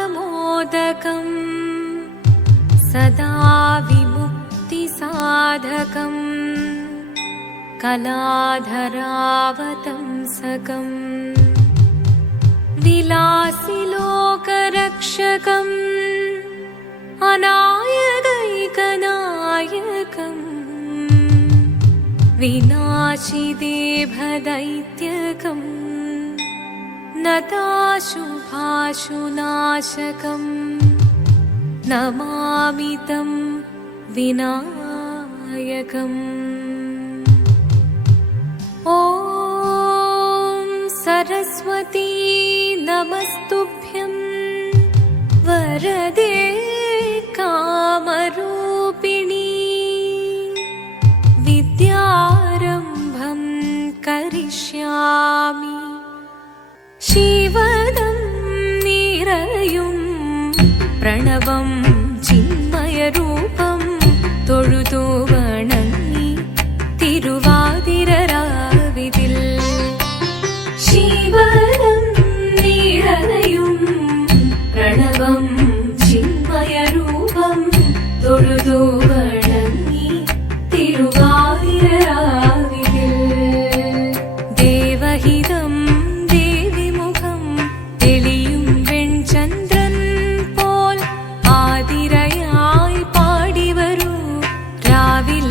मुदाकरात्तमोदकम् सदा विमुक्तिसाधकम् कलाधरावतंसकम् विलासिलोकरक्षकम् अनायकैकनायकम् विनाशिदेभदैत्यकम् नताशुभाशुनाशकम् नमामि तं विनायकम्। ॐ सरस्वती नमस्तुभ्यं वरदे कामरूपिणी विद्यारम्भं करिष्यामि शिवदं निरयुं प्रणवं चिन्मयरूपं തൊഴുതു വണങ്ങി തിരുവാതിരരാവിതിൽ ശിവദം നിറയും പ്രണവം ചിന്മയരൂപം തൊഴുതു വണങ്ങി തിരുവാതിരരാവിതിൽ ദേവഹിതം ദേവിമുഖം തെളിയും വെൺചന്ദ്രൻ പോൽ ആതിരയായി പാടിവരൂ രാവിൽ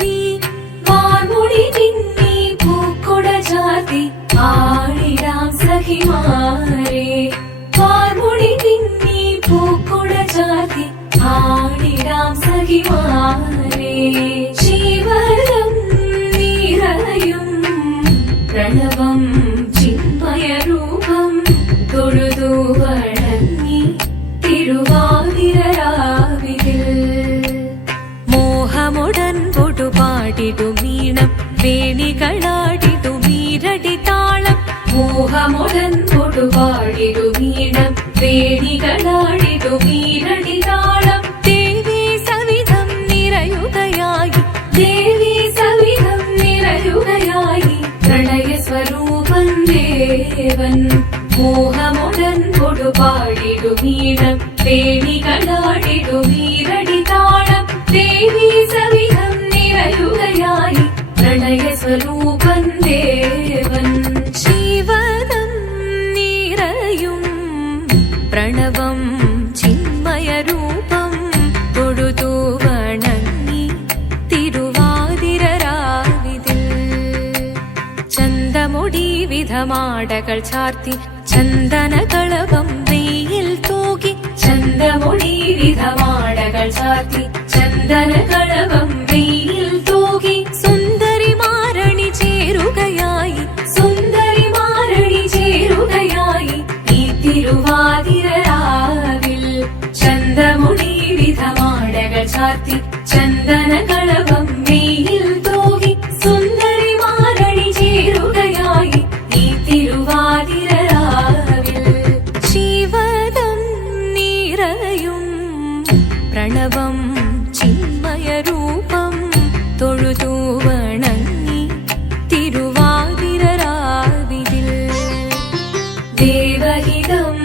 നീ വാർമുടി പിന്നി പൂക്കൊട ചാർത്തി ആടിടാം സഖിമാരെ വാർമുടി പിന്നി പൂക്കൊട ചാർത്തി ആടിടാം സഖിമാരെ ശിവദം നിറയും പ്രണവം ചിന്മയരൂപം തൊഴുതു വണങ്ങി തിരുവാതിരരാവിതിൽ മോഹമുടൻ പൊടുപാടിടുമീണം വേണികളാടിടുമീരടി താളം മോഹമുടൻ പൊടുപാടിടുമീണം വേണികളാടിടുമീരടി താളം ദേവി സവിധം നിറയുകയായി ദേവി സവിധം നിറയുകയായി പ്രണയ സ്വരൂപൻ ദേവൻ മോഹമുടൻ പൊടുപാടിടുമീണം വേണികളാടിടുമീരടി താളം ദേവി സവിധം നിറയുകയായി പ്രണയ സ്വരൂപൻ ദേവൻ ശിവദം നിറയും പ്രണവം ചിന്മയരൂപം തൊഴുതു വണങ്ങി തിരുവാതിരരാവിതിൽ ചന്തമുടി വിധമാടകൾ ചാർത്തി ചന്ദനകളഭം വെയിൽ തൂകി ചന്തമുടി വിധമാടകൾ ചാർത്തി ചന്ദനകളഭം വെയിൽ തൂകി സുന്ദരിമാരണി ചേരുകയായി സുന്ദരിമാരണി ചേരുകയായി ഈ തിരുവാതിരരാവിൽ ചന്തമുടി വിധമാടകൾ ചാർത്തി ചന്ദനകളഭം വെയിൽ തൂകി സുന്ദരിമാരണി ചേരുകയായി ഈ തിരുവാതിരരാവിൽ ശിവദം നിറയും പ്രണവം ചിന്മയരൂപം തൊഴുതു വണങ്ങി തിരുവാതിരരാവിതിൽ ദേവഹിതം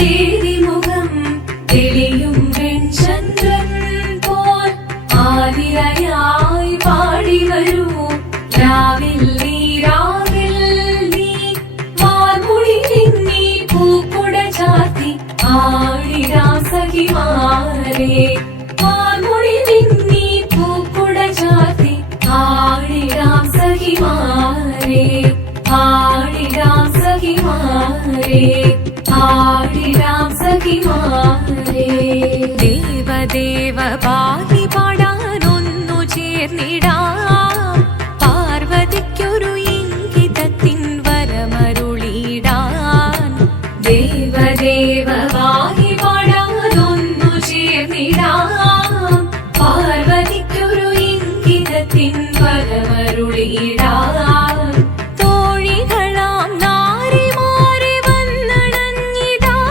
ദേവിമുഖം തെളിയും വെൺചന്ദ്രൻ പോൽ ആതിരയായി പാടിവരൂ രാവിൽ നീ വാർമുടി പിന്നി പൂക്കൊട ചാർത്തി ആടിടാം സഖിമാരെ വാർമുടി പിന്നി പൂക്കൊട ചാർത്തി ആടിടാം സഖിമാരെ ആടിടാം സഖിമാരെ ആടിടാം സഖിമാരെ ദേവദേവ പാടി പാടാനൊന്നു ചേർന്നിടാം പാർവതിക്കൊരു ഇംഗിതത്തിൻ വരമരുളിടാൻ ദേവദേവ പാടി പാടാനൊന്നു ചേർന്നിടാം പാർവതിക്കൊരു ഇംഗിതത്തിൻ വരമരുളിടാൻ തോഴികളാം നാരിമാരെ വന്നണഞ്ഞിടാം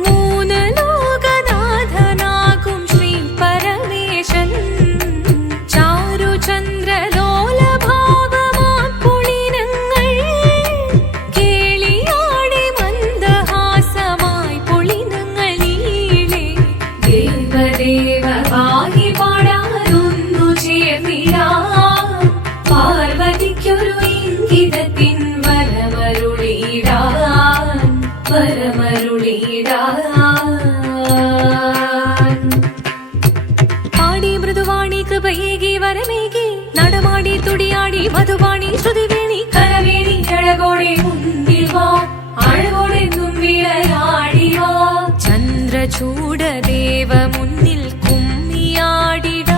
മൂന്ന് ലോകനാഥനാകും ശ്രീ പര പാടി മൃദുവാണി കൃപയേകി വരമേകി നടമാടി തുടിയാടി മധുവാണി ശ്രുതിവേണി കരവേണി അഴകോടെ മുന്നിൽ വാ അഴകോടെന്നും വിളയാടി വാ ചന്ദ്രചൂടദേവ മുന്നിൽ കുമ്മിയാടിടാം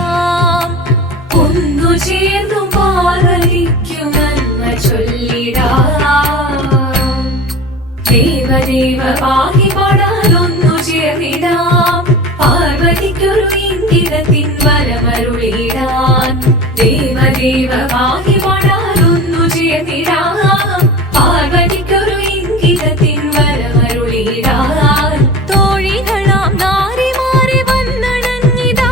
ഒന്നു ചേർന്നു പാർവതിക്കു നന്മ ചൊല്ലിടാം ദേവദേവ പാഹി പാടാനൊന്നു ചേർന്നിടാം പാർവതിക്കൊരു ഇംഗിതത്തിൻ വരമരുളിടാൻ ദേവദേവ പാഹി പാടാനൊന്നു ചേർന്നിടാം പാർവതിക്കൊരു ഇംഗിതത്തിൻ വരമരുളിടാൻ തോഴികളാം നാരിമാരെ വന്നണഞ്ഞിതാ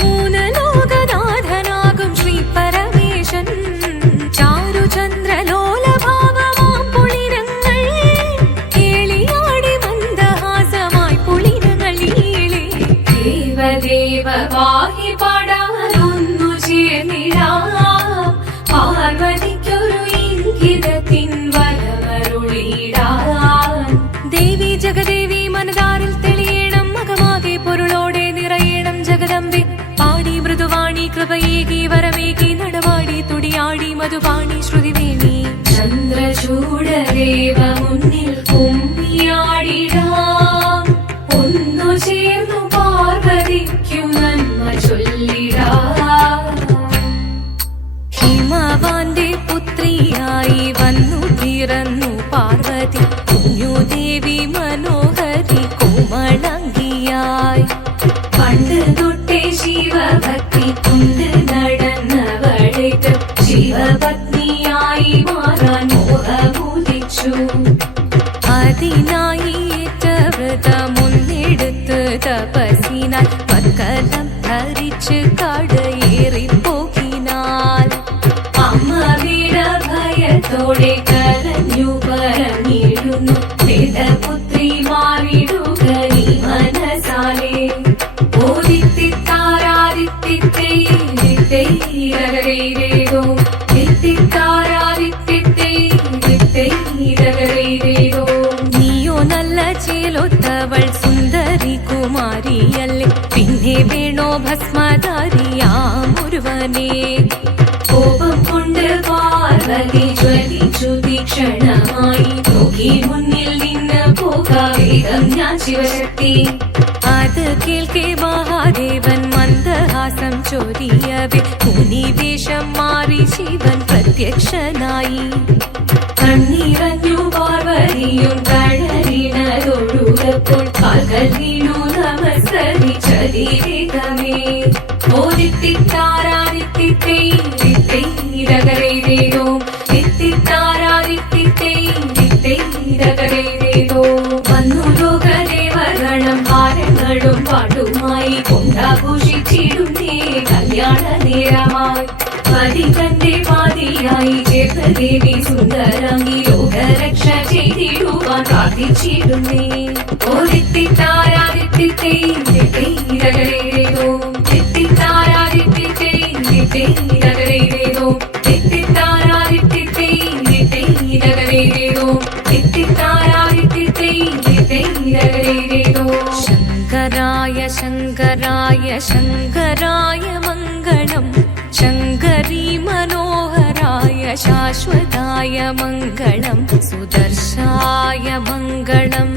മൂലലോകനാഥനാകും ശ്രീ പരമേശൻ ചാരുചന്ദ്രലോലഭാവമാം പുളിരങ്ങൾ കേളിയാടി മന്ദഹാസമായി പുളിരങ്ങൾ ഈളെ ദേവദേവ പാഹി പാടാനൊന്നു ചേർന്നിടാം പാർവതിക്കൊരു ഇംഗിതത്തിൻ വരമരുളിടാൻ ദേവി ജഗദേവി മനതാരിൽ തെളിയണം മകമാകെ പൊരുളോടെ നിറയണം ജഗദമ്പെ പാടി മൃദുവാണി കൃപയേകി വരമേകി നടവാടി തുടിയാടി മധുവാണി ശ്രുതിവേണി ചന്ദ്രചൂടദേവ മുന്നിൽ കുമ്മിയാടിടാം ഒന്നു ചേർന്നു പാർവതിക്കു നന്മ ചൊല്ലിടാം ഹിമവാന്റെ പുത്രിയായി വന്നു പിറന്നു പാർവതി കുഞ്ഞുദേവി മനോഹരി കോമളങ്കിയായി പണ്ട് തൊട്ടേ ശിവഭക്തി കൊണ്ട് നടന്നവളേറ്റ് ശിവപത്നിയായി മാറാൻ മോഹമുദിച്ചു അതിനായി ഏറ്റവൃത മുന്നെടുത്ത് തപസിനാൽ പക്കലം ധരിച്ച് കടയേറിപ്പോകിനാൽ അമ്മ വീര ഭയത്തോടെ കരഞ്ഞു പറഞ്ഞിടുന്നു വേദപുത്രി മാറിടുക നീ മനസാലേ നീയോ നല്ല ചേലൊത്തവൾ സുന്ദരി കുമാരിയല്ലേ പിന്നെ വേണോ ഭസ്മധാരിയാമൊരുവനെ കോപം കൊണ്ട് പാർവതി ജ്വലിച്ചു തീക്ഷണമായി നോക്കി മുന്നിൽ നിന്ന് പോകാവേഗം ഞാൻ ശിവശക്തി അത് കേൾക്കെ മഹാദേവൻ മന്ദഹാസം ചൊരിയവേ മുനിവേഷം മാറി ശിവൻ പ്രത്യക്ഷനായി കണ്ണീറഞ്ഞു പാർവതിയും കഴലിനതൊഴുകപ്പോൾ കാൽകൾ വീണു നമസ്കരിച്ചതിരേകമേ ഓദിത്തിത്താരാദിത്തിത്തൈരകരേതോ തിത്തിത്താരാദിത്തിത്തൈരകരേതോ വന്നു ലോകദേവഗണം ഭാരങ്ങളും പാട്ടുമായി കൊണ്ടാഘോഷിച്ചിടുന്നേ കല്യാണ നേരമായി പതിതന്റെ പാതിയായി ചേർന്ന ദേവി സുന്ദരാംഗി ലോകരക്ഷ ചെയ്തിടുവാൻ പ്രാർത്ഥിച്ചിടുന്നേ ഓദിത്തിത്താരാദിത്തിത്തൈരകരേതോ തിത്തിത്താരാദിത്തിത്തൈരകരേതോ തിത്തിത്താരാദിത്തിത്തൈരകരേതോ തിത്തിത്താരാദിത്തിത്തൈരകരേതോ ശങ്കരായ ശങ്കരായ ശങ്കരായ മംഗളം ശങ്കരീ മനോഹരായ ശാശ്വതായ മംഗളം സുദർശായ മംഗളം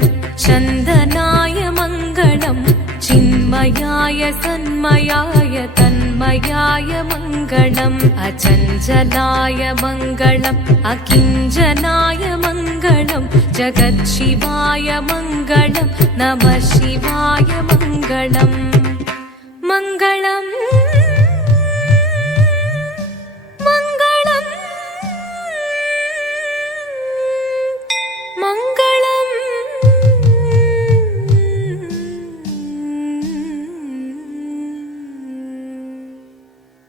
ചന്ദനായ മംഗളം ചിന്മയായ സന്മയായ തന്മയായ മംഗളം അചഞ്ചലായ മംഗളം അകിഞ്ചനായ മംഗളം ജഗത്ശിവായ മംഗളം നമഃ ശിവായ മംഗളം മംഗളം